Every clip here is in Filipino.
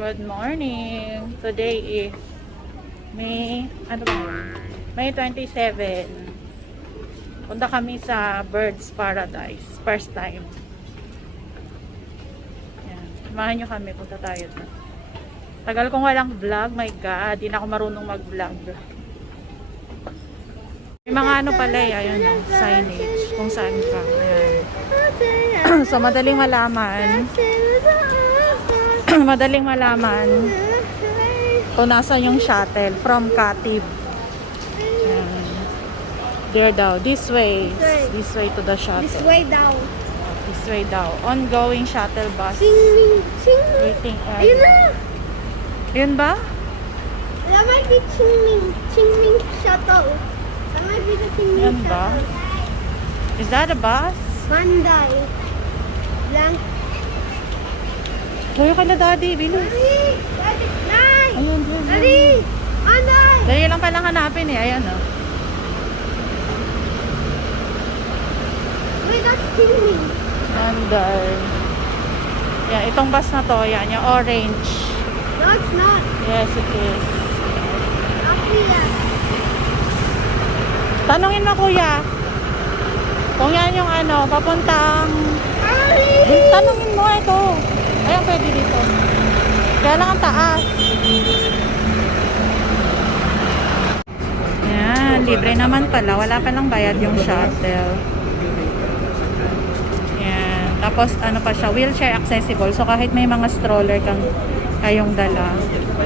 Good morning. Today is May 27. Punta kami sa Birds Paradise. First time. Yan. Samahan nyo kami. Punta tayo doon. Tagal kong walang vlog. My God. Di na ako marunong mag-vlog. May mga ano pala eh. Ayun, signage. Kung saan ka. Ayan. So, madaling malaman. Madaling malaman kung nasa yung shuttle from Cove. There daw. This way. This way to the shuttle. This way down. This way daw. Ongoing shuttle bus. Sing, sing. Waiting Ayun na. Yun ba? That might be Qingming shuttle. That might be the Qingming Yun ba? shuttle. Is that a bus? Bandai. Blank. Kuya ka na, Daddy. Bilis. Daddy! Daddy! Nine! Ayun, ayun. Daddy! Bandai! Dali lang palang hanapin eh. Ayan o. Wait, that's Qingming. Under. Yan, itong bus na to. Yan, yung orange. No, it's not. Yes, it is. Not here. Tanungin mo, kuya. Kung yan yung ano, papuntang... Hurry! Tanungin mo ito. Ayan, pwede dito. Kaya lang ang taas. Ayan, libre naman pala. Wala palang bayad yung shuttle. Ayan. Tapos, ano pa siya, wheelchair accessible. So, kahit may mga stroller kayong dala,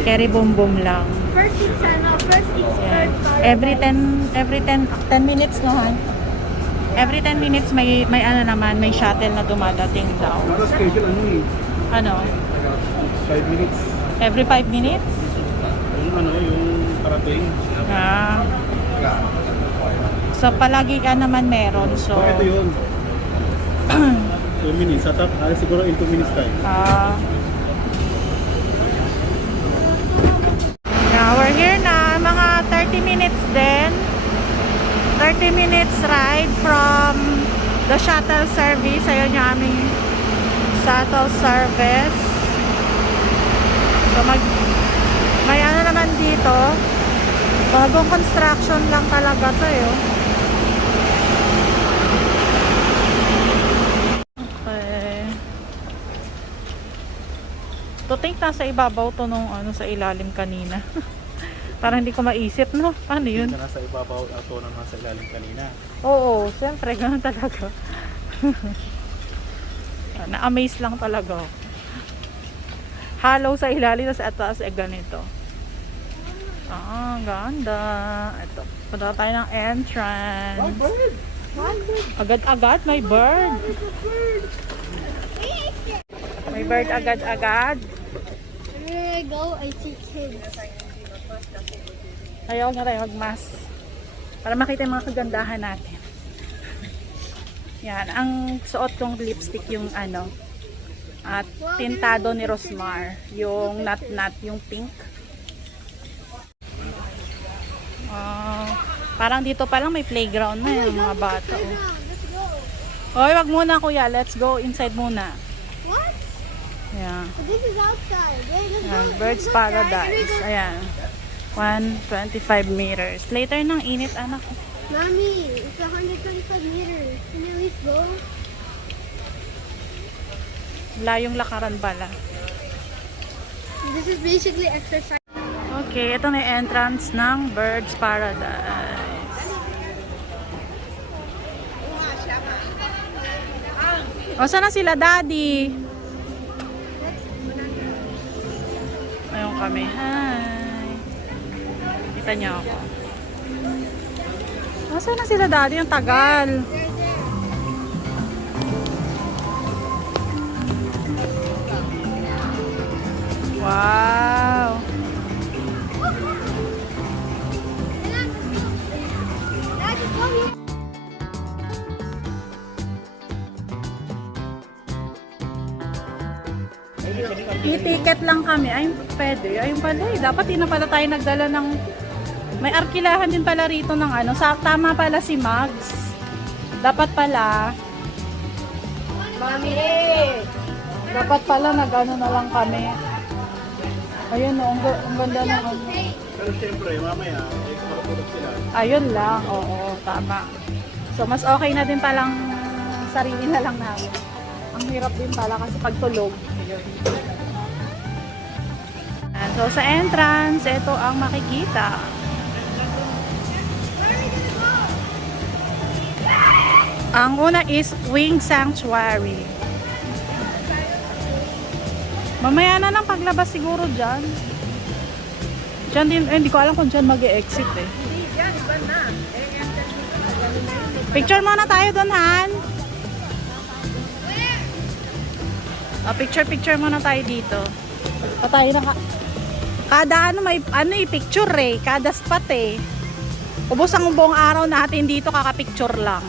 carry boom boom lang. First it's first it's Ayan. Every 10 minutes, no, han? Every 10 minutes may ano naman, may shuttle na dumadating daw. Schedule ano eh? Ano? 5 minutes. Every 5 minutes? Yung ano, yung parating. Ah. So palagi ka naman meron. So Ito yun. 2 minutes. At siguro in 2 minutes tayo. Now we're here na. Mga 30 minutes din. 30 minutes ride from the shuttle service. Ayun yung aming shuttle service. So may ano naman dito. Bagong construction lang talaga to eh. Okay. To think nasa ibabaw to nung ano sa ilalim kanina. Parang hindi ko maisip, no? Paano yun? Hindi ka nasa ibabaw at ito nang nasa ilalim kanina. Oo, siyempre, gano'n talaga. Na-amaze lang talaga. Hollow sa ilalim, sa atas, ganito. Ah, ganda. Ito, punta tayo ng entrance. Agad-agad, may bird. May bird agad-agad. Where I go, I see kids. Ayaw nga tayo mag-mask. Para makita yung mga kagandahan natin. Yan. Ang suot kong lipstick yung ano. At tintado ni Rosmar. Yung nut-nut, yung pink. Parang dito pa lang may playground na yung mga bata. Let's go. Oy, wag muna kuya. Let's go inside muna. What? Yeah. So this is outside. Wait, let's Yan, go. Birds Paradise. Ayan. 125 meters. Later nang init, anak. Mommy, it's 125 meters. Can you at least go? Layong lakaran pala. This is basically exercise. Okay, ito na yung entrance ng Birds Paradise. O, saan na sila, Daddy? Ayun kami. Hi. Kita niyo ako. O, saan na sila, Daddy? Yung tagal. Wow. Dad, just go here. I-ticket lang kami. Ay, pwede. Ayun pala eh. Dapat di na pala tayo nagdala ng... May arkilahan din pala rito ng ano. Tama pala si Mags. Dapat pala... Mami! Dapat pala nag-ano na lang kami. Ayun o, ang ganda na. Pero syempre, mamaya, makatulog sila. Ayun lang, oo, tama. So, mas okay na din palang sarili na lang namin. Ang hirap din pala kasi pagtulog. Ayun. And so, sa entrance, ito ang makikita. Ang una is Wing Sanctuary. Mamaya na lang paglabas siguro dyan. Dyan din, hindi ko alam kung dyan mag-e-exit eh. Picture muna tayo doon, Han. Picture muna tayo dito. Tayo na kada ano may ano picture eh, kada spot eh. Ubos ang buong araw natin dito kaka-picture lang.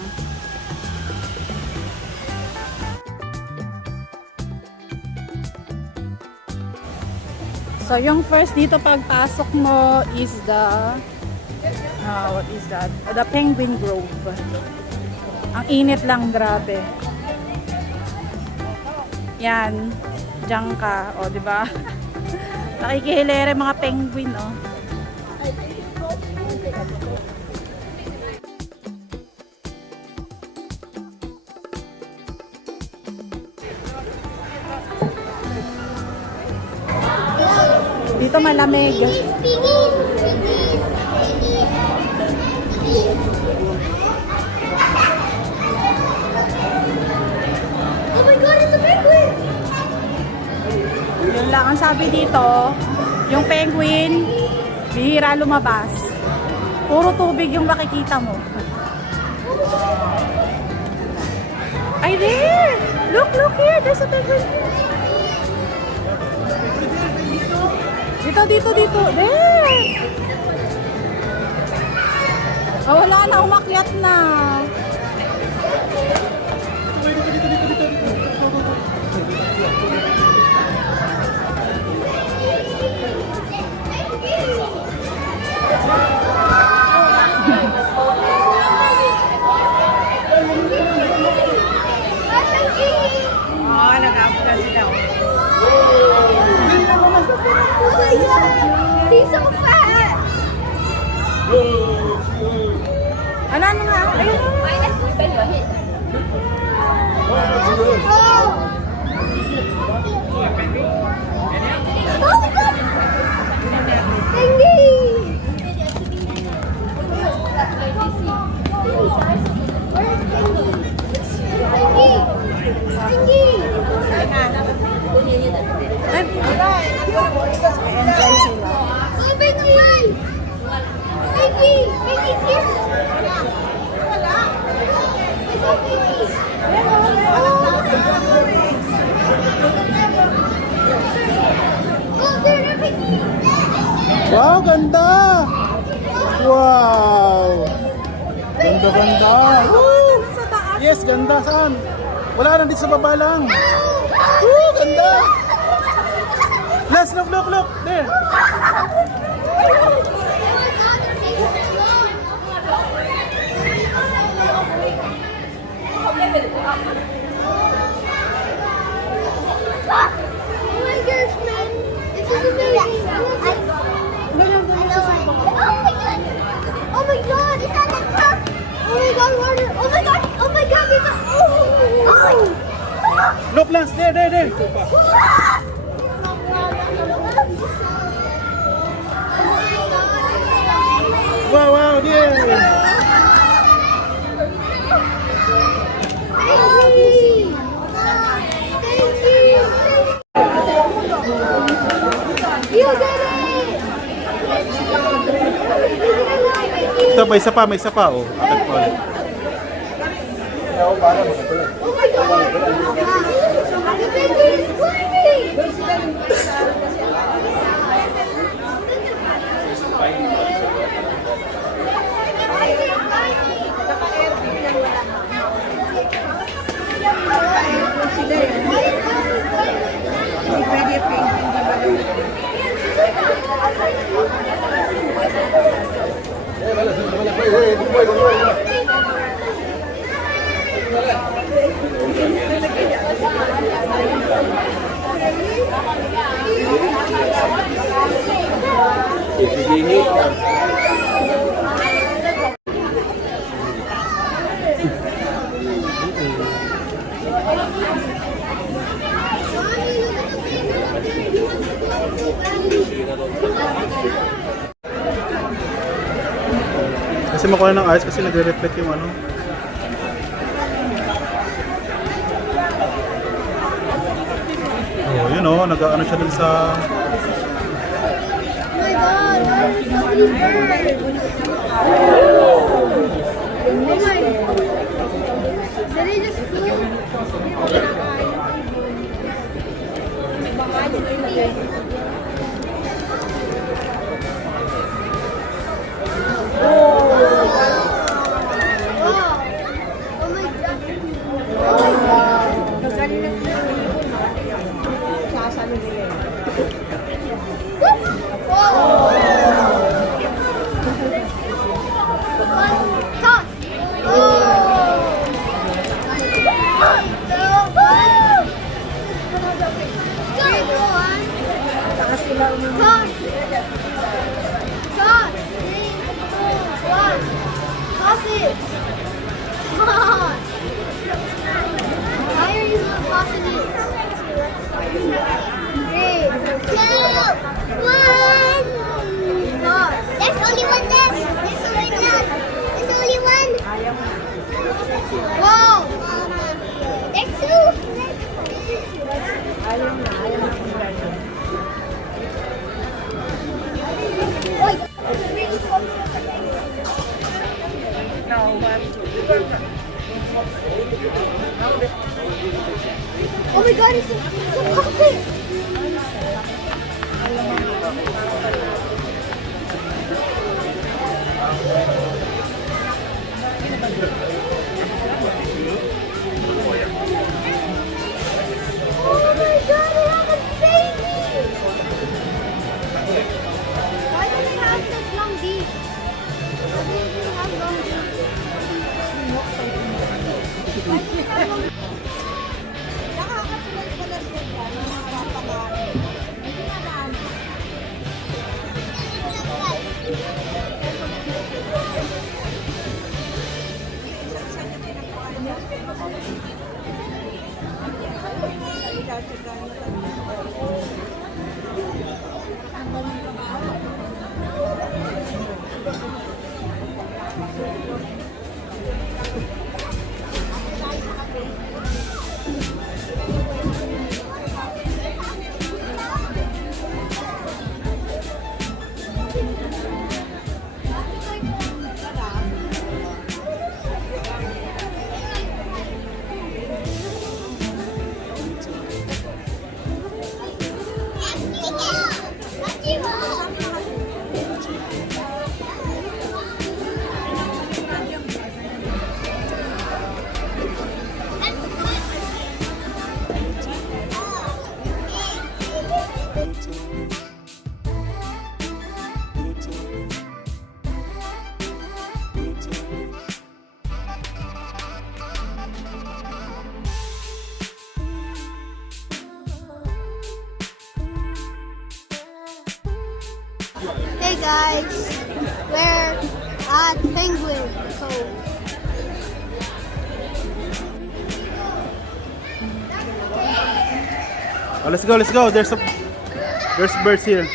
So yung first dito pagpasok mo is the what is that? The Penguin Grove. Ang init lang, grabe. Yan, diyan ka, o di ba? Nakikihilere mga penguin, oh. Dito malamig. Oh my God, it's a penguin! Yun lang ang sabi dito, yung penguin, bihira lumabas. Puro tubig yung makikita mo. Ay, there! Look here! There's a penguin. Dito. There! Oh, wala na, umakyat na. Oh my God! He's so fat! Ano nga? Ayun na. Oh! Oh my God! Penguin! Where's Penguin? Penguin! Enjoy sila. Oh, Penguin! Penguin! Penguin's here! It's a penguin! Oh, there's a penguin! Wow, ganda! Wow! Ganda! Woo! Yes, ganda. Saan? Wala lang dito sa baba lang. Woo, ganda! Let's look. There. Oh my gosh, man! This is amazing! Oh my God! Is that a truck? Oh my God, water! Oh my God! Oh my God! There's a... Oh! Look, Lance. There. Wow, yeah. You did it! Ito, may isa pa, oh. Akit po ulit. Oh my God! The penguin is climbing! Kasi makuha ng ice kasi nagre-reflect yung ano. Oh, yun oh, nag-ano siya dun sa... Oh my God, why is so deep? Oh my. Did they just flew? Wow. Oh my God. Oh my God. There's only one left. There's only one. There's only one. Wow. There's two. Oh my God, it's a puppet. Oh my God, they have a baby! Why do they have such long beaks? Why do they have long beaks? Why do they have long beaks? Hey guys, we're at Penguin Cove. Oh, let's go, let's go. There's birds here.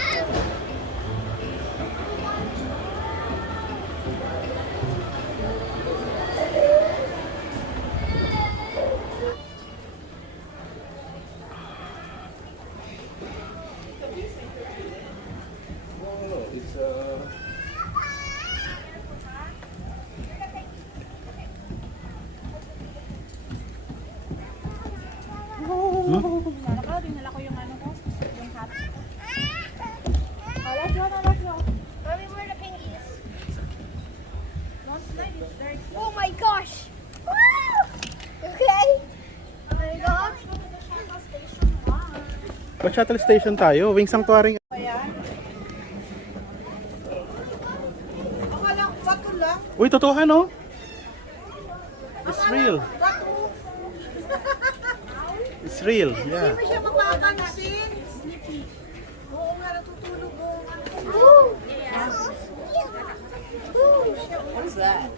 Dinala ko yung ano ko, yung hat. Let's go, let's go. Mommy, where the penguins? Don't slide, it's dirty. Oh my gosh! Woo! Okay. Oh my gosh. Ba't shuttle station tayo? Wing Sanctuary. Uy, totoo no? It's real. It's real, yeah. Hindi mo siya mapapansin. Oo nga, natutulog ko. Ooh. What's that?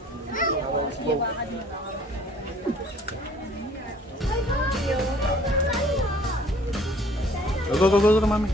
Go, go, go, go, mami.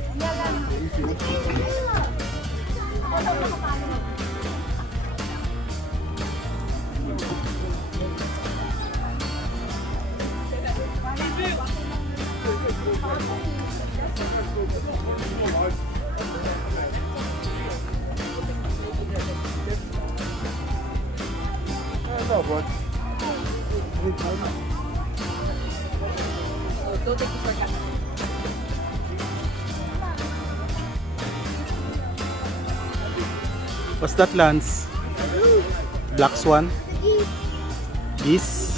What's that, Lance? Black swan? Geese?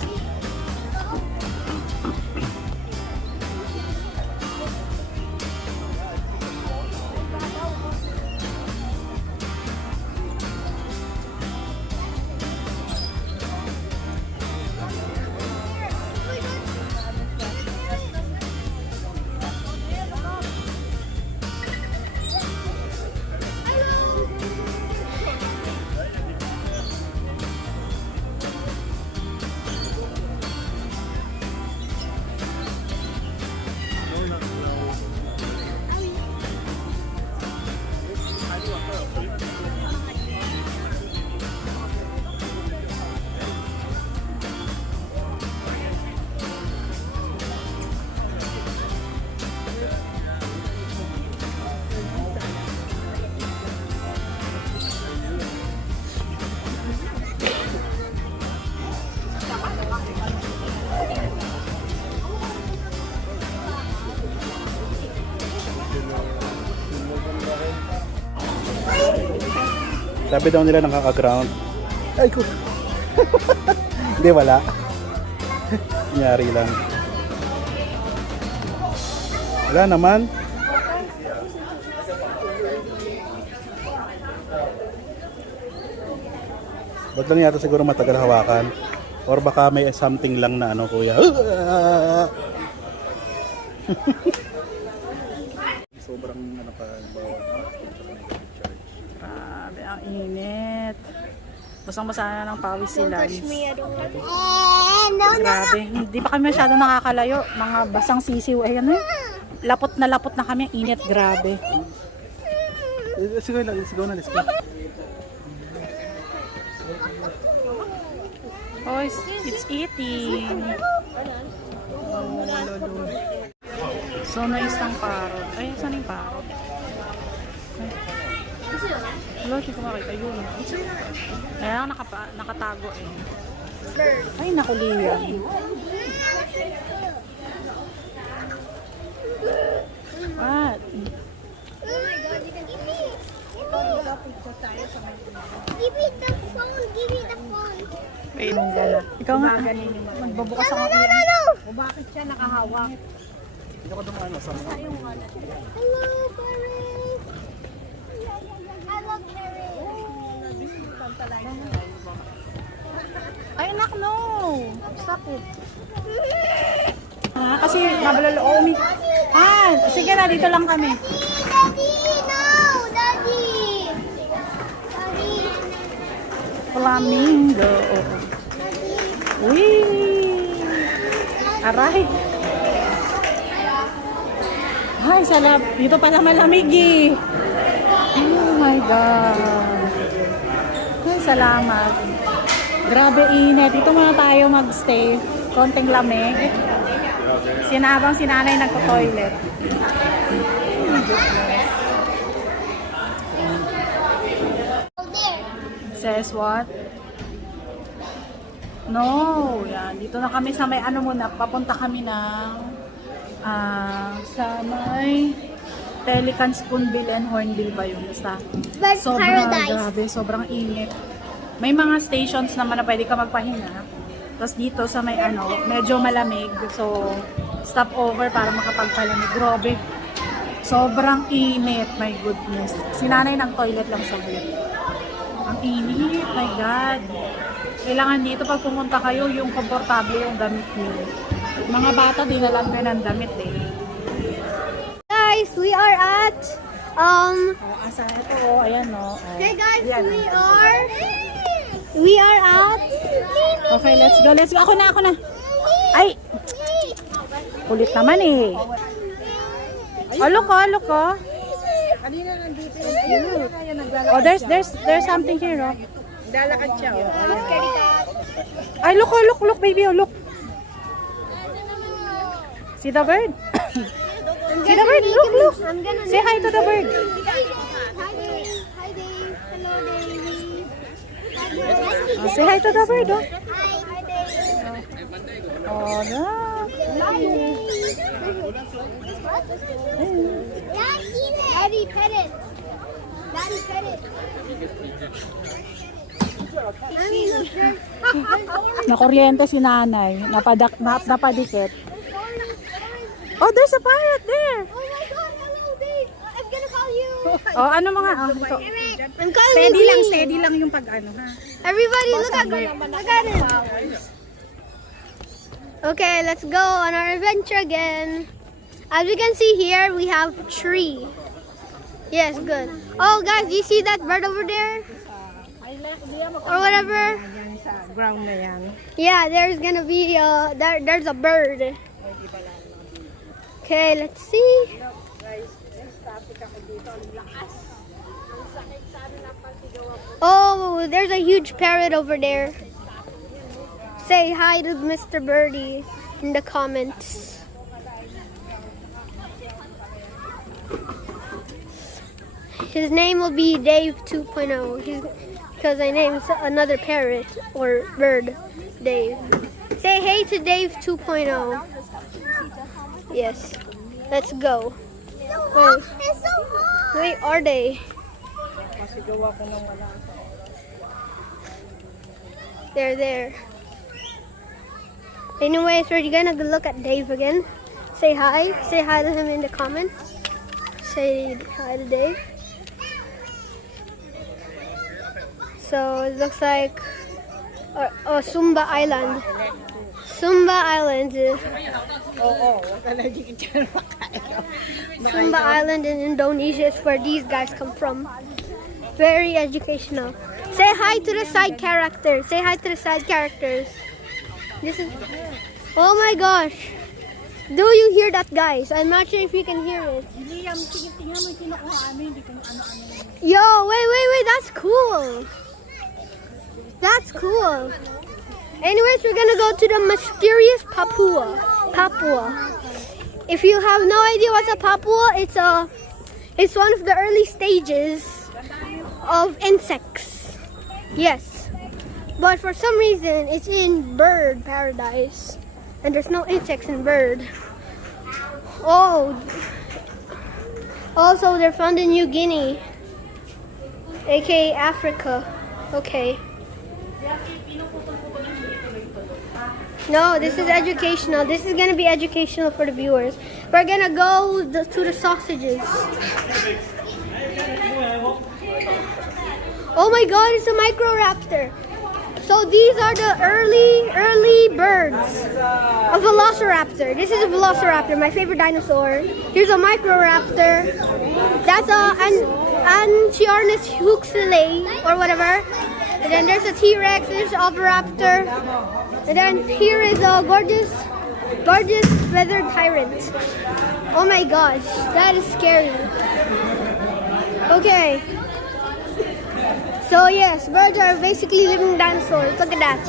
Sabi daw nila nakaka-ground. Ay ko. Hindi, wala. Nangyari lang. Wala naman. Ba't lang yata siguro matagal hawakan? Or baka may something lang na ano, kuya. Sobrang ano pa, bawal. Grabe, ang init. Basang-basa na ng pawis si Lance. Grabe, hindi pa kami masyado nakakalayo. Mga basang sisiw. Ayan na. Lapot na kami. Ang init, grabe. Sige, let's go na, let's go. Oh, it's eating. So nice ng parrot. Ay, saan yung parrot? Wala, hindi ko makita yun. Kaya nakatago eh. Ay, nakuliyan. What? Give me the phone. Give me the phone. Wait, ikaw nga. Magbabukas ako. No. O bakit siya nakahawak? Hindi ako dumaan sa mga. Hello, parrot. I love parrot. Ay, anak, no. Stop it. Kasi mabalalo. Sige na, dito lang kami. Daddy, no. Daddy. Daddy. Flamingo. Wee! Aray! Ay, dito pala malamig eh. Oh my God. Ay, salamat. Grabe init. Dito muna tayo magstay. Konting lamig. Sinabang sinanay nagto-toilet. Says what? No, yan. Dito na kami sa may ano muna. Papunta kami ng sa may Pelican, Spoonbill and Hornbill ba yun? Basta sobrang grabe, sobrang init. May mga stations naman na pwede ka magpahinga. Tapos dito sa may ano, medyo malamig. So, stop over para makapagpalamig. Grabe. Sobrang init, my goodness. Sinanay ng toilet lang sa buhay. Ang init, my God. Kailangan dito pag pumunta kayo, yung komportable yung damit niyo. Mga bata, di na lang ng damit eh. Guys, we are at Asa ito, oh, ayan no. Oh. Hey guys, Ayan. we are at Okay, let's go. Ako na. Ay! Kulit naman eh. Oh, look, oh, look, oh. Oh, there's something here, oh. Lalakad siya, oh. Ay, look, oh, look, baby, oh, look. See the bird? See the bird? Look. Say hi to the bird. Hi, Dave. Hi, Dave. Hello, Dave. Oh, say hi to the bird, oh. Hi, Dave. Oh, no. Daddy, pet it. Daddy, pet it. Nakuryente si nanay. Napadikit. Oh, there's a parrot there. Oh my God, hello, babe. I'm gonna call you. Oh, ano mga, oh, ito. I'm calling you. Steady lang yung pag-ano, ha? Everybody, look at it. Okay, let's go on our adventure again. As you can see here, we have a tree. Yes, good. Oh, guys, do you see that bird over there? Or whatever? Yan sa ground na yan. Yeah, there's gonna be there's a bird. Okay, let's see. Oh, there's a huge parrot over there. Say hi to Mr. Birdie in the comments. His name will be Dave 2.0 because I named another parrot or bird Dave. Say hey to Dave 2.0. Yes. Let's go. Wait, It's so hot. wait, are they? They're there. Anyways, we're gonna look at Dave again. Say hi. Say hi to him in the comments. Say hi to Dave. So it looks like Sumba Island. Sumba Island. Sumba Island in Indonesia is where these guys come from. Very educational. Say hi to the side characters. Say hi to the side characters. This is. Oh my gosh. Do you hear that, guys? I'm not sure if you can hear it. Yo, wait. That's cool. That's cool. Anyways, we're gonna go to the mysterious Papua. If you have no idea what's a Papua, it's one of the early stages of insects. Yes. But for some reason, it's in bird paradise. And there's no insects in bird. Oh. Also, they're found in New Guinea. aka Africa. Okay. No, this is educational. This is going to be educational for the viewers. We're going to go to the sausages. Oh my god, it's a microraptor. So these are the early birds. A velociraptor. This is a velociraptor, my favorite dinosaur. Here's a microraptor. That's a Anchiornis huxley or whatever. And then there's a T-Rex, there's an oviraptor. And then here is a gorgeous feathered tyrant. Oh my gosh, that is scary. Okay. So yes, birds are basically living dinosaurs. Look at that.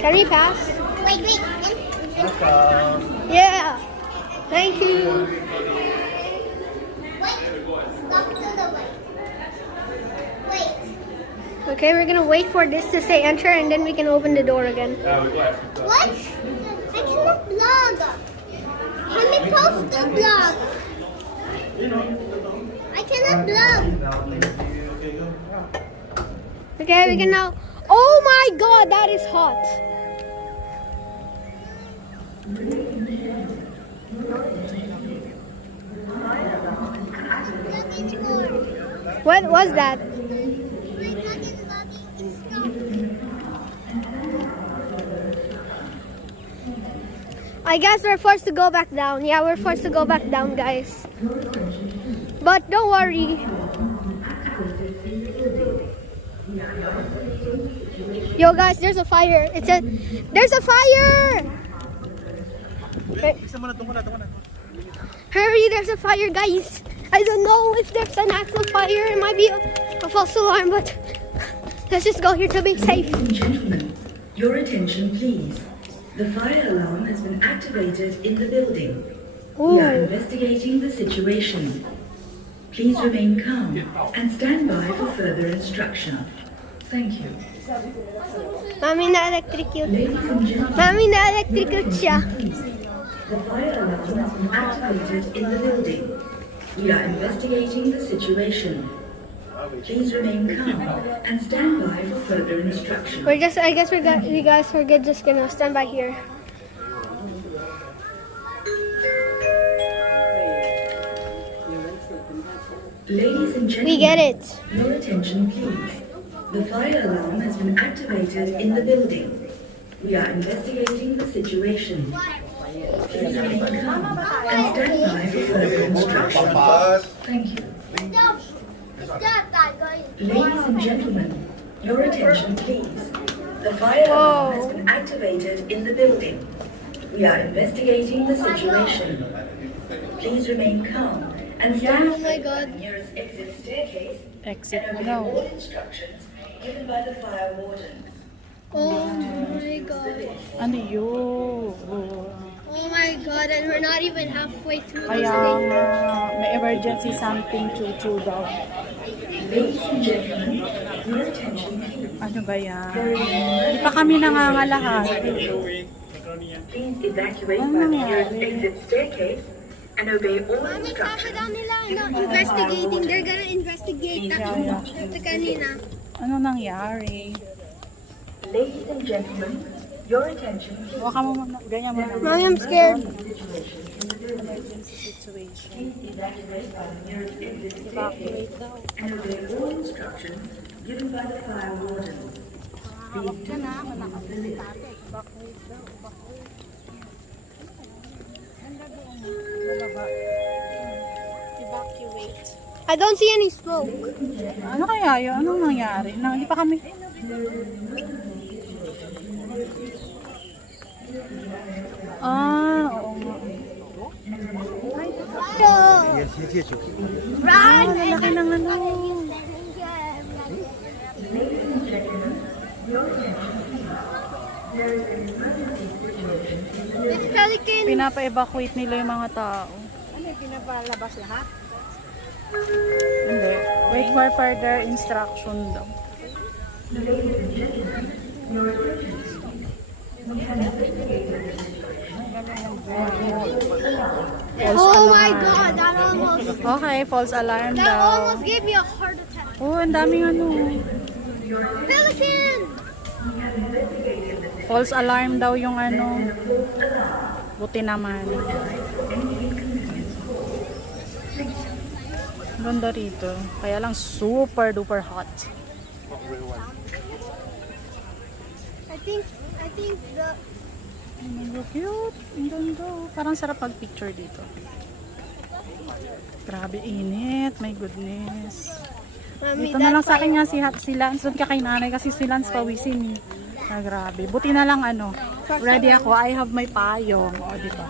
Can we pass? Wait. Welcome. Yeah. Thank you. Okay, we're gonna wait for this to say enter and then we can open the door again. What? I cannot blog. Can we post the blog? I cannot blog. Okay, we can now. Oh my god, that is hot. What was that? I guess we're forced to go back down. Yeah, we're forced to go back down, guys. But don't worry. Yo, guys, there's a fire. There's a fire! Isa mo na, tungo na. Hurry, there's a fire, guys. I don't know if there's an actual fire. It might be a false alarm, but let's just go here to be safe. Ladies and gentlemen, your attention please. The fire alarm has been activated in the building. We are Ooh. investigating the situation. Please remain calm and stand by for further instruction. Thank you. Mami, na-electrocute. Ladies and gentlemen, Mami, na-electrocute siya. the fire alarm has been activated in the building. We are investigating the situation. Please remain calm and stand by for further instruction. I guess we guys are just gonna stand by here. Ladies and gentlemen, We get it. your attention please. The fire alarm has been activated in the building. We are investigating the situation. Please remain calm and stand by for further instruction. Thank you. Ladies and gentlemen, your attention please. The fire alarm has been activated in the building. We are investigating the situation. Please remain calm and stand Oh my God. by the nearest exit staircase Exit and obey daw. all instructions given by the fire wardens. Oh my God. Ano yun? Oh my God, and we're not even halfway through this Kaya thing. nga, may emergency something chuchu daw. Ladies and gentlemen, your attention please. Ano ba yan? Hindi pa kami nangangalahat. Please evacuate by the nearest exit staircase and obey all Mami, sabi instructions. daw nila, investigating. They're gonna investigate the kanina. Ano nangyari? Ladies and gentlemen, your attention please. Huwag ka mo muna. Ganyan mo naman. Mami, I'm scared. Emergency situation. Please evacuate by the nearest exit staircase Evacuate daw. and obey all instructions given by the fire wardens. Please do not leave the lift. Evacuate daw. Evacuate. I don't see any smoke. Ano kaya yun? Anong nangyari? Hindi pa kami... Oo nga. No. Run! Lalaki ng ano. It's pelican. Pinapa-evacuate nila yung mga tao. Ano yung pinapalabas lahat? Hindi. Wait for further instruction daw. Oh my God, that almost Okay, false alarm that daw. almost gave me a heart attack. Oh, ang daming ano. Pelican! False alarm daw yung ano. Buti naman. Ganda rito. Kaya lang super duper hot. I think the Oh, cute. Ang ganda. Parang sarap pag-picture dito. Grabe init. My goodness. Mami, Dito na lang sa akin nga si Lance. Doon ka kay nanay kasi si Lance pawisin. Ah, grabe. Buti na lang ano. Ready ako. I have my payong. O, diba?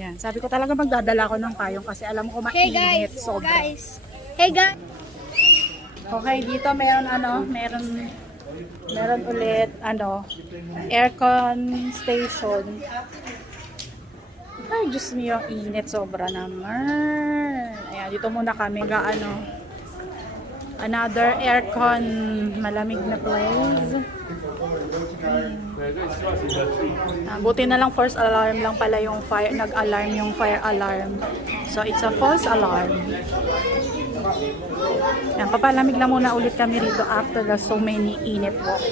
Yan. Sabi ko talaga magdadala ko ng payong kasi alam ko Hey mainit. guys, Sobra. guys. Hey guys. Okay, dito meron ano, meron ulit ano, aircon station. Ay, Diyos me, yung init sobra naman. Ayan, dito muna kami ano, another aircon malamig na place. Buti na lang false alarm lang pala yung fire, nag-alarm yung fire alarm. So it's a false alarm. Yan, papalamig lang muna ulit kami rito after the so many init walk.